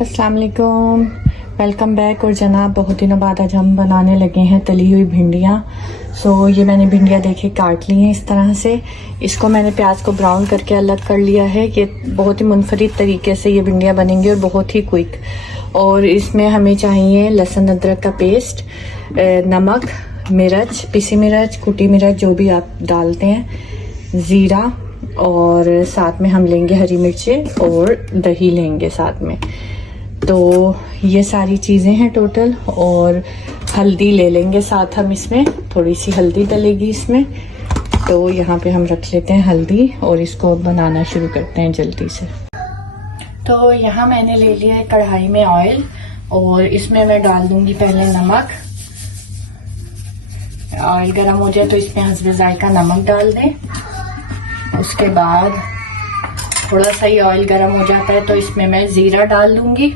अस्सलाम वालेकुम, welcome back. और जनाब, बहुत दिनों बाद आज हम बनाने लगे हैं तली हुई भिंडियाँ। ये मैंने भिंडियाँ देखे काट ली हैं इस तरह से। इसको मैंने प्याज को ब्राउन करके अलग कर लिया है। ये बहुत ही मुनफरिद तरीके से ये भिंडियाँ बनेंगी और बहुत ही क्विक। और इसमें हमें चाहिए लहसुन अदरक का पेस्ट, नमक, मिर्च, पिसी मिर्च, कुटी मिर्च, जो भी आप डालते हैं, ज़ीरा, और साथ में हम लेंगे हरी मिर्चें और दही लेंगे साथ में। तो ये सारी चीज़ें हैं टोटल। और हल्दी ले लेंगे साथ हम, इसमें थोड़ी सी हल्दी डलेगी इसमें। तो यहाँ पे हम रख लेते हैं हल्दी और इसको बनाना शुरू करते हैं जल्दी से। तो यहाँ मैंने ले लिया है कढ़ाई में ऑयल और इसमें मैं डाल दूंगी पहले नमक। ऑयल गर्म हो जाए तो इसमें हस्बे जायका नमक डाल दें। उसके बाद थोड़ा सा ही ऑयल गर्म हो जाता है तो इसमें मैं ज़ीरा डाल दूंगी।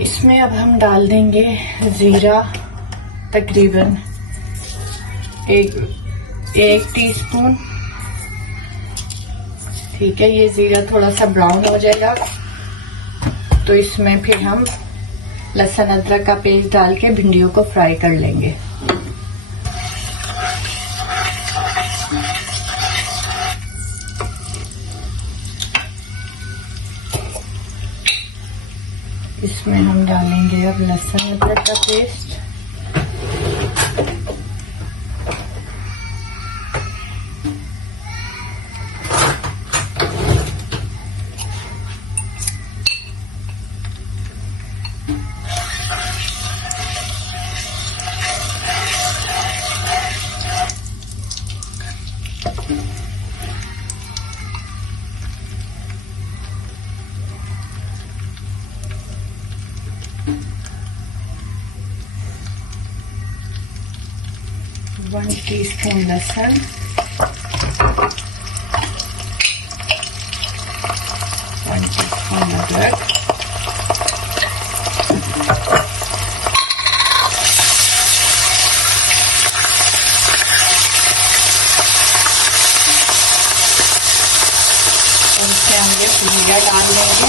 इसमें अब हम डाल देंगे ज़ीरा तकरीबन एक टीस्पून। ठीक है, ये ज़ीरा थोड़ा सा ब्राउन हो जाएगा तो इसमें फिर हम लहसुन अदरक का पेस्ट डाल के भिंडियों को फ्राई कर लेंगे। इसमें हम डालेंगे अब लहसुन अदरक का पेस्ट। वन टीस्पून लहसुन, वन टीस्पून अदरक, और इसमें हम ये भिंडियाँ डाल देंगे।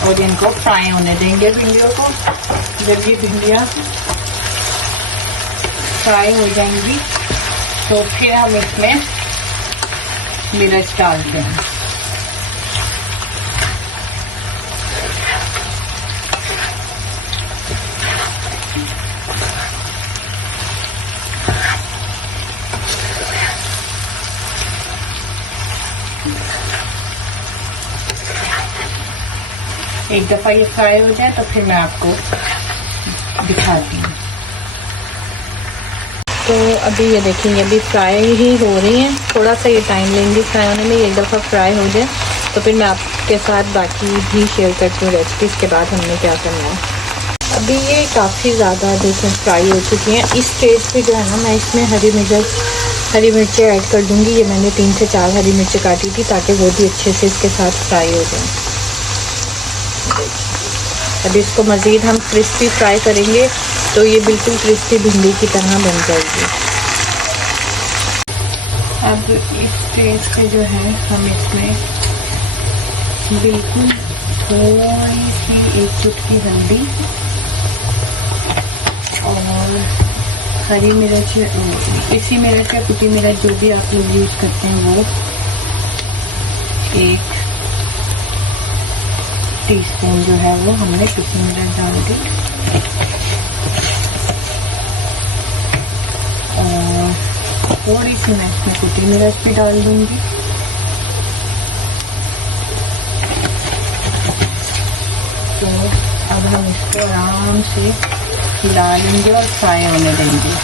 और इनको फ्राई होने देंगे भिंडियों को। जब ये भिंडियाँ फ्राई हो जाएंगी तो फिर हम इसमें मिर्च डालते हैं। एक दफ़ा ये फ्राई हो जाए तो फिर मैं आपको दिखाती हूँ। तो अभी ये देखेंगे, अभी फ्राई ही हो रही हैं। थोड़ा सा ये टाइम लेंगी फ्राई होने में। एक दफ़ा फ्राई हो जाए तो फिर मैं आपके साथ बाकी भी शेयर करती हूँ रेसिपी। इसके बाद हमने क्या करना है। अभी ये काफ़ी ज़्यादा देखें फ्राई हो चुकी हैं। इस स्टेज पे जो है ना, मैं इसमें हरी मिर्चें ऐड कर दूँगी। ये मैंने 3 से 4 हरी मिर्चें काटी थी ताकि वो भी अच्छे से इसके साथ फ्राई हो जाए। अब इसको मज़ीद हम क्रिस्पी फ्राई करेंगे तो ये बिल्कुल क्रिस्पी भिंडी की तरह बन जाएगी। अब इस स्टेज पे जो है हम इसमें बिल्कुल थोड़ी सी एक चुटकी हल्दी और हरी मिर्च, इसी मिर्च या कुटी मिर्च जो भी आप लोग यूज़ करते हैं वो 1 टीस्पून जो है वो हमने कुटी मिर्च डाल दी। और थोड़ी सी मैं इसमें कुटी मिर्च भी डाल दूंगी। तो अब हम इसको आराम से हिला लेंगे और फ्राई होने देंगे।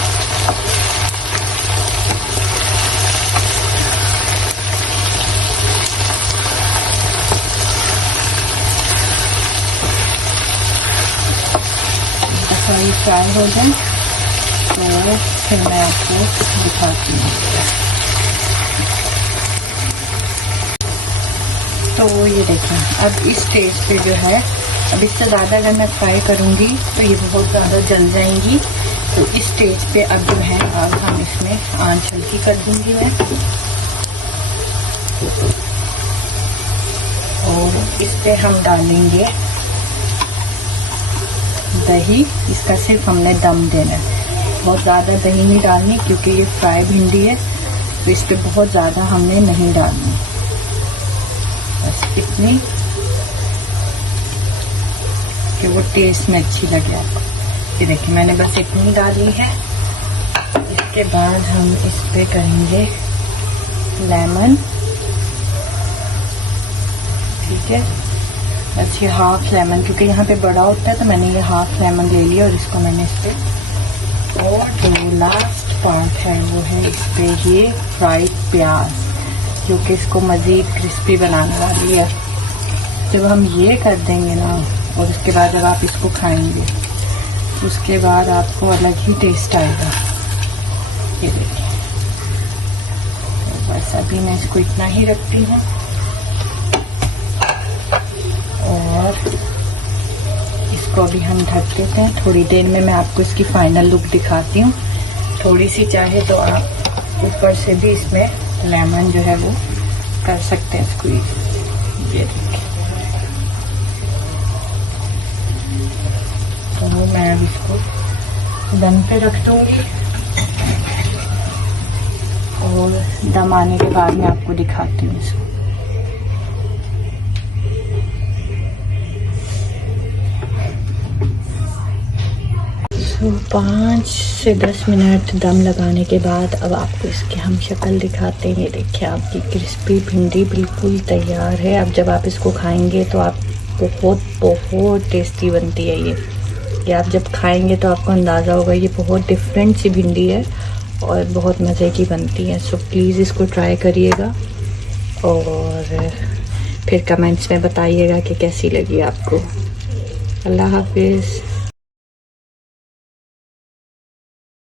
थोड़ी फ्राई हो जाए तो फिर मैं आपको दिखाती हूँ। तो ये देखें, अब इस स्टेज पे जो है, अब इससे ज़्यादा अगर मैं फ्राई करूँगी तो ये बहुत ज़्यादा जल जाएंगी। तो इस स्टेज पे अब जो है अब हम इसमें आंच हल्की कर दूंगी मैं, और इस पे हम डालेंगे दही। इसका सिर्फ हमने दम देना है, बहुत ज़्यादा दही नहीं डालनी क्योंकि ये फ्राई भिंडी है, तो इस पे बहुत ज़्यादा हमने नहीं डालनी, बस इतनी कि वो टेस्ट में अच्छी लगे आपको। ये देखिए मैंने बस इतनी डाली है। इसके बाद हम इस पे करेंगे लेमन, ठीक है, बस ये हाफ लेमन, क्योंकि यहाँ पे बड़ा होता है तो मैंने ये हाफ लेमन ले लिया और इसको मैंने इस पे, और जो लास्ट पार्ट है वो है इस पे ये फ्राइड प्याज, जो कि इसको मज़ीद क्रिस्पी बनाने वाली है। जब हम ये कर देंगे ना, और उसके बाद जब आप इसको खाएंगे उसके बाद आपको अलग ही टेस्ट आएगा। ये देखिए, तो बस अभी मैं इसको इतना ही रखती हूँ और इसको अभी हम ढक देते हैं। थोड़ी देर में मैं आपको इसकी फाइनल लुक दिखाती हूँ। थोड़ी सी चाहे तो आप ऊपर से भी इसमें लेमन जो है वो कर सकते हैं स्क्वीज। ये देखिए, तो मैं अब इसको दम पे रख दूँगी और दम आने के बाद मैं आपको दिखाती हूँ इसको। तो 5 से 10 मिनट दम लगाने के बाद अब आपको इसकी हम शक्ल दिखाते हैं। ये देखिए, आपकी क्रिस्पी भिंडी बिल्कुल तैयार है। अब जब आप इसको खाएंगे तो आप बहुत टेस्टी बनती है ये आप जब खाएंगे तो आपको अंदाज़ा होगा ये बहुत डिफरेंट सी भिंडी है और बहुत मज़े की बनती है। सो प्लीज़ इसको ट्राई करिएगा और फिर कमेंट्स में बताइएगा कि कैसी लगी आपको। अल्लाह हाफिज़।